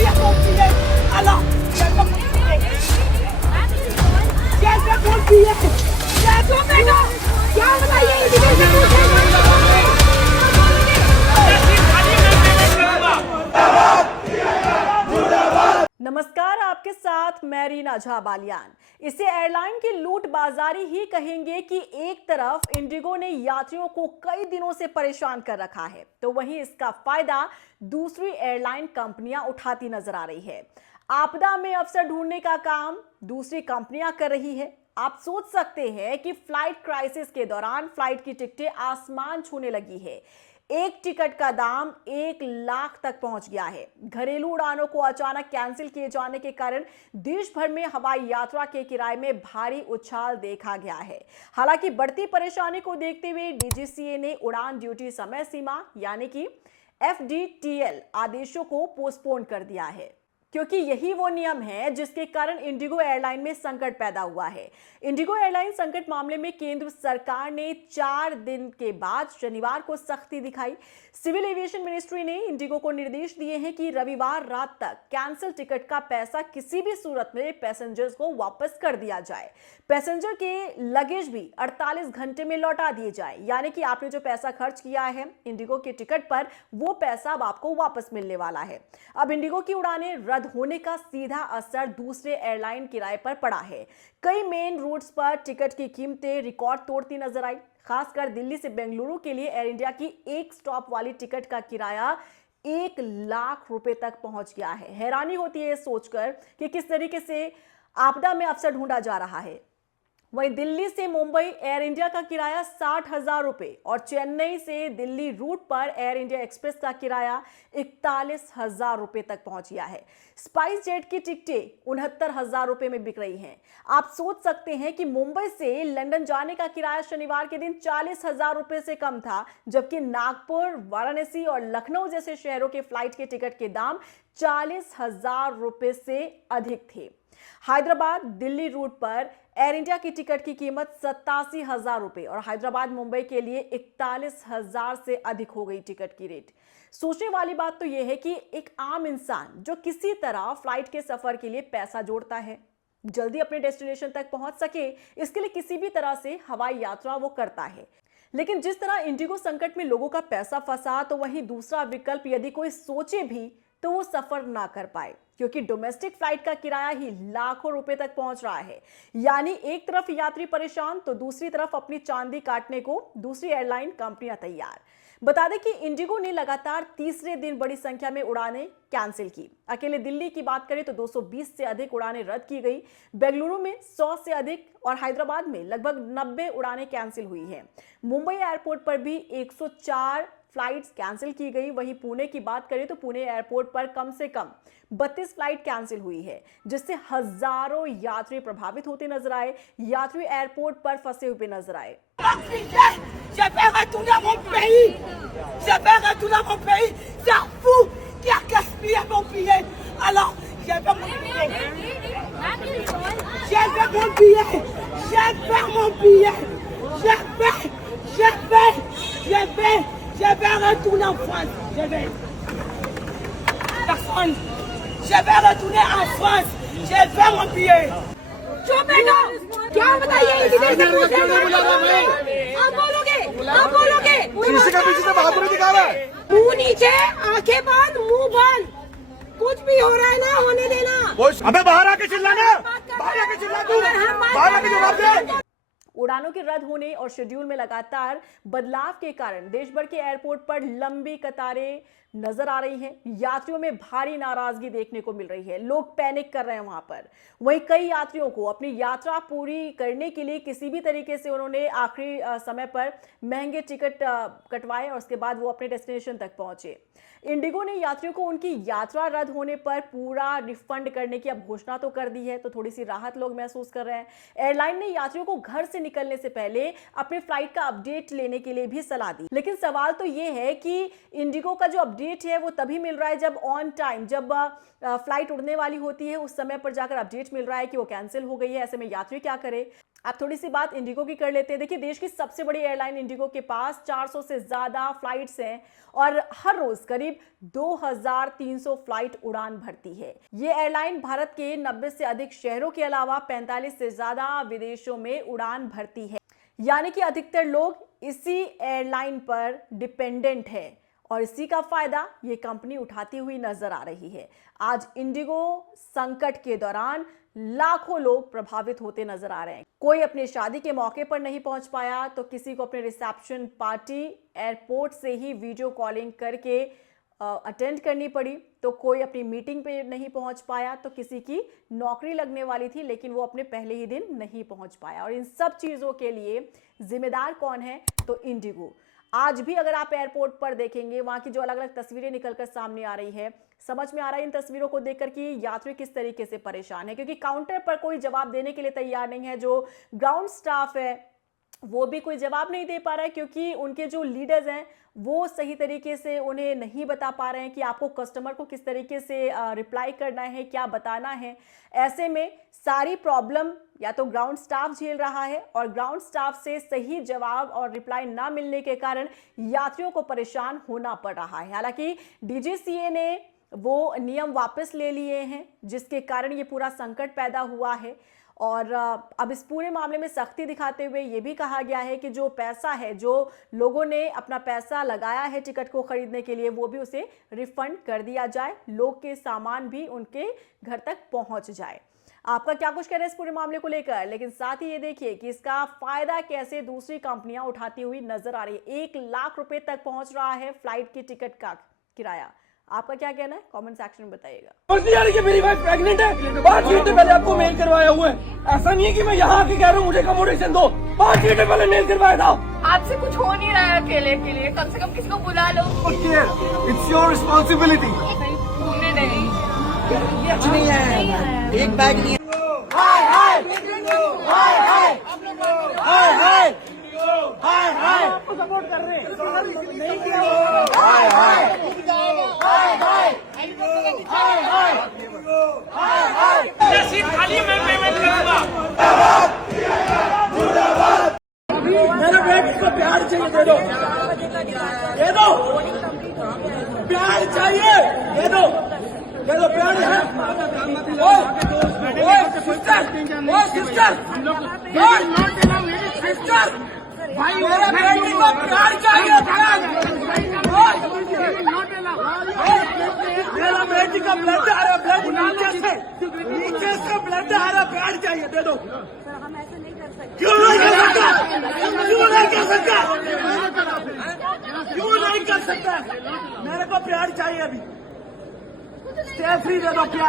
gaspillé mon billet. Alors, j'ai pas mon billet. J'ai fait mon billet. J'ai tout fait non. क्या बताइए Indigo से नमस्कार, आपके साथ मैं रीना झा बालियान। इसे एयरलाइन की लूटबाजारी ही कहेंगे कि एक तरफ इंडिगो ने यात्रियों को कई दिनों से परेशान कर रखा है, तो वहीं इसका फायदा दूसरी एयरलाइन कंपनियां उठाती नजर आ रही है। आपदा में अवसर ढूंढने का काम दूसरी कंपनियां कर रही है। आप सोच सकते हैं कि फ्लाइट क्राइसिस के दौरान फ्लाइट की टिकटें आसमान छूने लगी है। एक टिकट का दाम 1 लाख तक पहुंच गया है। घरेलू उड़ानों को अचानक कैंसिल किए जाने के कारण देश भर में हवाई यात्रा के किराए में भारी उछाल देखा गया है। हालांकि बढ़ती परेशानी को देखते हुए डीजीसीए ने उड़ान ड्यूटी समय सीमा यानी कि FDTL आदेशों को पोस्टपोन कर दिया है, क्योंकि यही वो नियम है जिसके कारण इंडिगो एयरलाइन में संकट पैदा हुआ है। इंडिगो एयरलाइन संकट मामले में केंद्र सरकार ने 4 दिन के बाद शनिवार को सख्ती दिखाई। सिविल एविएशन मिनिस्ट्री ने इंडिगो को निर्देश दिए हैं कि रविवार रात तक कैंसिल टिकट का पैसा किसी भी सूरत में पैसेंजर्स को वापस कर दिया जाए। पैसेंजर के लगेज भी 48 घंटे में लौटा दिए जाए, यानी कि आपने जो पैसा खर्च किया है इंडिगो के टिकट पर, वो पैसा अब आपको वापस मिलने वाला है। अब इंडिगो की उड़ानें रद्द होने का सीधा असर दूसरे एयरलाइन किराए पर पड़ा है। कई मेन रूट्स पर टिकट की कीमतें रिकॉर्ड तोड़ती नजर आई। खासकर दिल्ली से बेंगलुरु के लिए एयर इंडिया की एक स्टॉप वाली टिकट का किराया 1 लाख रुपए तक पहुंच गया है। हैरानी होती है सोचकर कि किस तरीके से आपदा में अवसर ढूंढा जा रहा है। वहीं दिल्ली से मुंबई एयर इंडिया का किराया 60,000 रुपए और चेन्नई से दिल्ली रूट पर एयर इंडिया एक्सप्रेस का किराया 41,000 रुपए तक पहुंच गया है। स्पाइस जेट की टिकटें 69,000 रुपए में बिक रही हैं। आप सोच सकते हैं कि मुंबई से लंदन जाने का किराया शनिवार के दिन 40,000 रुपए से कम था, जबकि नागपुर, वाराणसी और लखनऊ जैसे शहरों के फ्लाइट के टिकट के दाम 40,000 रुपए से अधिक थे। हैदराबाद दिल्ली रूट पर एयर इंडिया की टिकट की कीमत 87,000 रुपए और हैदराबाद मुंबई के लिए 41,000 से अधिक हो गई टिकट की रेट। सोचने वाली बात तो यह है कि एक आम इंसान जो किसी तरह फ्लाइट के सफर के लिए पैसा जोड़ता है, जल्दी अपने डेस्टिनेशन तक पहुंच सके, इसके लिए किसी भी तरह से हवाई यात्रा वो करता है। लेकिन जिस तरह इंडिगो संकट में लोगों का पैसा फंसा, तो वहीं दूसरा विकल्प यदि कोई सोचे भी तो वो सफर ना कर पाए, क्योंकि डोमेस्टिक फ्लाइट का किराया ही लाखों रुपए तक पहुंच रहा है। यानी एक तरफ यात्री परेशान तो दूसरी तरफ अपनी चांदी काटने को दूसरी एयरलाइन कंपनियां तैयार। बता दें कि इंडिगो ने लगातार तीसरे दिन बड़ी संख्या में उड़ानें कैंसिल की। अकेले दिल्ली की बात करें तो 220 से अधिक उड़ानें रद्द की गई, बेंगलुरु में 100 से अधिक और हैदराबाद में लगभग 90 उड़ानें कैंसिल हुई हैं। मुंबई एयरपोर्ट पर भी 104 फ्लाइट्स कैंसिल की गई। वहीं पुणे की बात करें तो पुणे एयरपोर्ट पर कम से कम 32 फ्लाइट कैंसिल हुई है, जिससे हजारों यात्री प्रभावित होते नजर आए। यात्री एयरपोर्ट पर फंसे हुए नजर आए। Je vais retourner à mon pays. Je vais retourner à mon pays. C'est un fou qui a gaspillé mon billet. Alors, je vais mon billet. Je vais mon billet. Je vais mon billet. Je vais retourner en France. Je vais. Personne. Je vais retourner en France. Je vais mon billet. चुप है ना? क्या बताइए Indigo से पूछे? आप बोलोगे शीशे का पीछे से बहादुरी दिखा रहा है। मुंह नीचे, आंखें बंद, मुंह बंद, कुछ भी हो रहा है ना होने देना। अबे बाहर आके चिल्लाना, बाहर आके चिल्ला तू, बाहर आके जवाब दे। उड़ानों के रद्द होने और शेड्यूल में लगातार बदलाव के कारण देश भर के एयरपोर्ट पर लंबी कतारें नजर आ रही हैं। यात्रियों में भारी नाराजगी देखने को मिल रही है, लोग पैनिक कर रहे हैं वहां पर। वहीं कई यात्रियों को अपनी यात्रा पूरी करने के लिए किसी भी तरीके से उन्होंने आखिरी समय पर महंगे टिकट कटवाए और उसके बाद वो अपने डेस्टिनेशन तक पहुंचे। इंडिगो ने यात्रियों को उनकी यात्रा रद्द होने पर पूरा रिफंड करने की अब घोषणा तो कर दी है, तो थोड़ी सी राहत लोग महसूस कर रहे हैं। एयरलाइन ने यात्रियों को घर से निकलने से पहले अपने फ्लाइट का अपडेट लेने के लिए भी सलाह दी। लेकिन सवाल तो ये है कि इंडिगो का जो अपडेट है वो तभी मिल रहा है जब ऑन टाइम, जब फ्लाइट उड़ने वाली होती है उस समय पर जाकर अपडेट मिल रहा है कि वो कैंसिल हो गई है। ऐसे में यात्री क्या करे? आप थोड़ी सी बात इंडिगो की कर लेते हैं। देखिए, देश की सबसे बड़ी एयरलाइन इंडिगो के पास 400 से ज्यादा फ्लाइट्स हैं और हर रोज करीब 2300 फ्लाइट उड़ान भरती है। ये एयरलाइन भारत के 90 से अधिक शहरों के अलावा 45 से ज्यादा विदेशों में उड़ान भरती है, यानी कि अधिकतर लोग इसी एयरलाइन पर डिपेंडेंट है और इसी का फायदा ये कंपनी उठाती हुई नजर आ रही है। आज इंडिगो संकट के दौरान लाखों लोग प्रभावित होते नजर आ रहे हैं। कोई अपने शादी के मौके पर नहीं पहुंच पाया तो किसी को अपने रिसेप्शन पार्टी एयरपोर्ट से ही वीडियो कॉलिंग करके अटेंड करनी पड़ी, तो कोई अपनी मीटिंग पे नहीं पहुंच पाया, तो किसी की नौकरी लगने वाली थी लेकिन वो अपने पहले ही दिन नहीं पहुंच पाया। और इन सब चीजों के लिए जिम्मेदार कौन है? तो इंडिगो। आज भी अगर आप एयरपोर्ट पर देखेंगे, वहां की जो अलग अलग तस्वीरें निकलकर सामने आ रही है, समझ में आ रहा है इन तस्वीरों को देखकर कि यात्री किस तरीके से परेशान है, क्योंकि काउंटर पर कोई जवाब देने के लिए तैयार नहीं है। जो ग्राउंड स्टाफ है वो भी कोई जवाब नहीं दे पा रहा है, क्योंकि उनके जो लीडर्स हैं वो सही तरीके से उन्हें नहीं बता पा रहे हैं कि आपको कस्टमर को किस तरीके से रिप्लाई करना है, क्या बताना है। ऐसे में सारी प्रॉब्लम या तो ग्राउंड स्टाफ झेल रहा है और ग्राउंड स्टाफ से सही जवाब और रिप्लाई ना मिलने के कारण यात्रियों को परेशान होना पड़ रहा है। हालांकि डीजीसीए ने वो नियम वापस ले लिए हैं, जिसके कारण ये पूरा संकट पैदा हुआ है। और अब इस पूरे मामले में सख्ती दिखाते हुए ये भी कहा गया है कि जो पैसा है, जो लोगों ने अपना पैसा लगाया है टिकट को खरीदने के लिए, वो भी उसे रिफंड कर दिया जाए, लोग के सामान भी उनके घर तक पहुंच जाए। आपका क्या कुछ कहना है इस पूरे मामले को लेकर? लेकिन साथ ही ये देखिए कि इसका फायदा कैसे दूसरी कंपनियां उठाती हुई नजर आ रही है। 1 लाख रुपए तक पहुंच रहा है फ्लाइट की टिकट का किराया। आपका क्या कहना है? कमेंट सेक्शन में बताइएगा। यार कि मेरी वाइफ प्रेग्नेंट है, 5 घंटे पहले आपको मेल करवाया हुआ है। ऐसा नहीं है कि मैं यहाँ आके कह रहा हूँ मुझे अकोमोडेशन दो, 5 घंटे पहले मेल करवाया था। आपसे कुछ हो नहीं रहा है अकेले के लिए, कम से कम किसी को बुला लो। It's your responsibility. घूमने नहीं कुछ नहीं है, एक बैग नहीं है। हाय हाय हाय हाय हाय हाय हाय हाय आपको सपोर्ट कर रहे हैं। हाय हाय हाय हाय हाय हाय हाय हाय ये सीट खाली, मैं पेमेंट करूंगा। मेरे बेटे को प्यार चाहिए, दे दो, दे दो, प्यार चाहिए, दे दो, दे दो, प्यार है। सिस्टर भाई, मेरे बेटे को प्यार चाहिए, मेरा बेटी का ब्लड आ रहा, ब्लड नीचे से ब्लड आ रहा, प्यार चाहिए, दे दो। क्यों नहीं कर सकता? क्यों नहीं कर सकता? क्यों नहीं कर सकता? मेरे को प्यार चाहिए अभी, स्टे फ्री, दे दो प्यार।